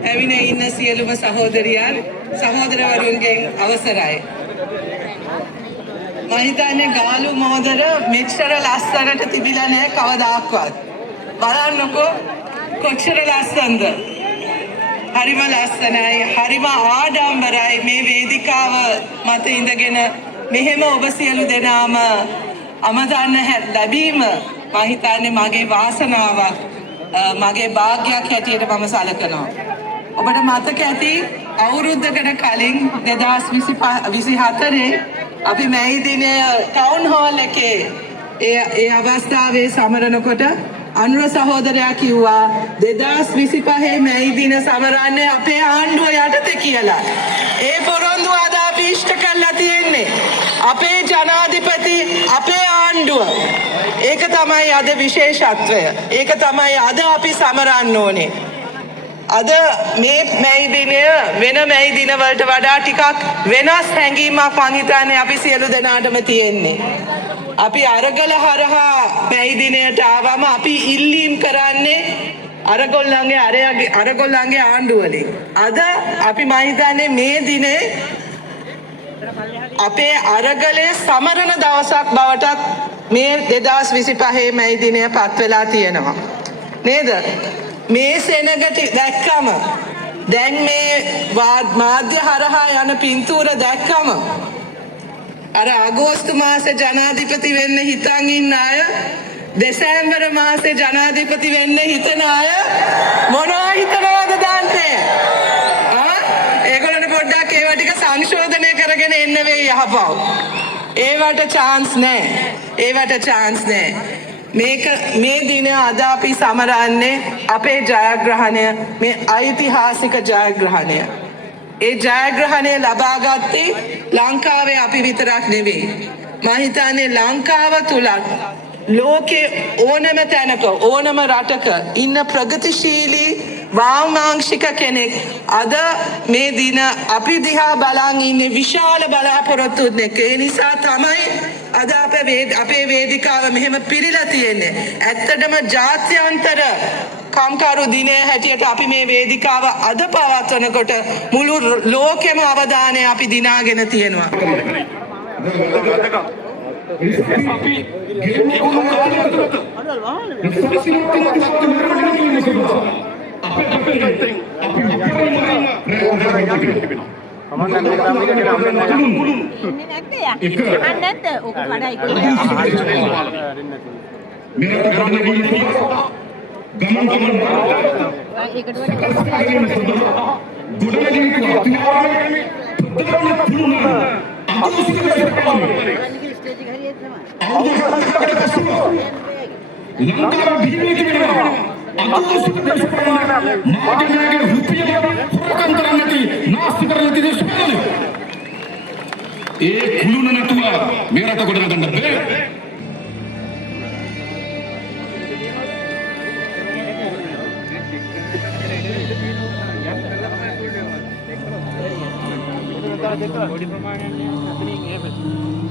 ඇවිනේ ඉන්න සියලුම සහෝදරියන් සහෝදරවරුන්ගෙන් අවසරයි. මම හිතන්නේ ගාලු මෝදර මෙච්චර ලස්සනට තිබිලා නැහැ කවදාක්වත්. බලන්නකෝ කොච්චර ලස්සනද. හරිම ලස්සනයි, හරිම ආඩම්බරයි මේ වේදිකාව මත ඉඳගෙන මෙහෙම ඔබ සියලු දෙනාම අමතන්න ලැබීම මම හිතන්නේ මගේ වාසනාවක්, මගේ භාග්‍යයක් හැටියට මම සලකනවා. ඔබට මතක ඇති අවුරුද්දකට කලින් 2024 අපි මැයි දිනය ටවුන් හෝල් එකේ ඒ අවස්ථාවේ සමරනකොට අනුර සහෝදරයා කිව්වා 2025 මැයි දින සමරන්නේ අපේ ආණ්ඩුව යටතේ කියලා. ඒ පොරොන්දුව අද අපි ඉෂ්ට කරලා තියෙන්නේ. අපේ ජනාධිපති අපේ ආණ්ඩුව. ඒක තමයි අද විශේෂත්වය. ඒක තමයි අද අපි සමරන්න ඕනේ. අද මේ මැයි දිනය වෙන මැයි දිනවලට වඩා ටිකක් වෙනස් හැඟීමක් මං හිතන්නේ අපි සියලු දෙනාටම තියෙන්නේ. අපි අරගල හරහා මැයි දිනයට ආවම අපි ඉල්ලීම් කරන්නේ අරගොල්ලන්ගේ ආණ්ඩුවලින්. අද අපි මං හිතන්නේ මේ දිනේ අපේ අරගලේ සමරන දවසක් බවටත් මේ 2025 මැයි දිනය පත් වෙලා තියෙනවා. නේද? මේ සෙනගට දැක්කම දැන් මේ මාධ්‍ය හරහා යන පින්තූර දැක්කම අර අගෝස්තු මාසේ ජනාධිපති වෙන්න හිතන් ඉන්න අය දෙසැම්බර් මාසේ ජනාධිපති වෙන්න හිතන අය මොනවා හිතනවද දන්නේ? ඒගොල්ලන්ට පොඩ්ඩක් ඒවා ටික සංශෝධනය කරගෙන එන්න වෙයි යහපව්. ඒවට chance නැහැ. ඒවට chance නැහැ. මේ දින අද අපි සමරන්නේ අපේ ජයග්‍රහණය, මේ ඓතිහාසික ජයග්‍රහණය. ඒ ජයග්‍රහණය ලබාගත්තේ ලංකාවේ අපි විතරක් නෙවෙයි. මම හිතන්නේ ලංකාව තුලත් ලෝකේ ඕනම තැනක ඕනම රටක ඉන්න ප්‍රගතිශීලී වාමාංශික කෙනෙක් අද මේ දින අපි දිහා බලන් ඉන්නේ විශාල බලාපොරොත්තුත් එක්ක. ඒ නිසා තමයි අද අපේ වේදිකාව මෙහෙම පිරීලා තියෙන්නේ. ඇත්තටම ජාත්‍යන්තර කම්කරු දිනය හැටියට අපි මේ වේදිකාව අද පවත්වනකොට මුළු ලෝකෙම අවධානය අපි දිනාගෙන තියෙනවා. බොඩි ප්‍රමාණයක් නැහැ. අතනින් එහෙම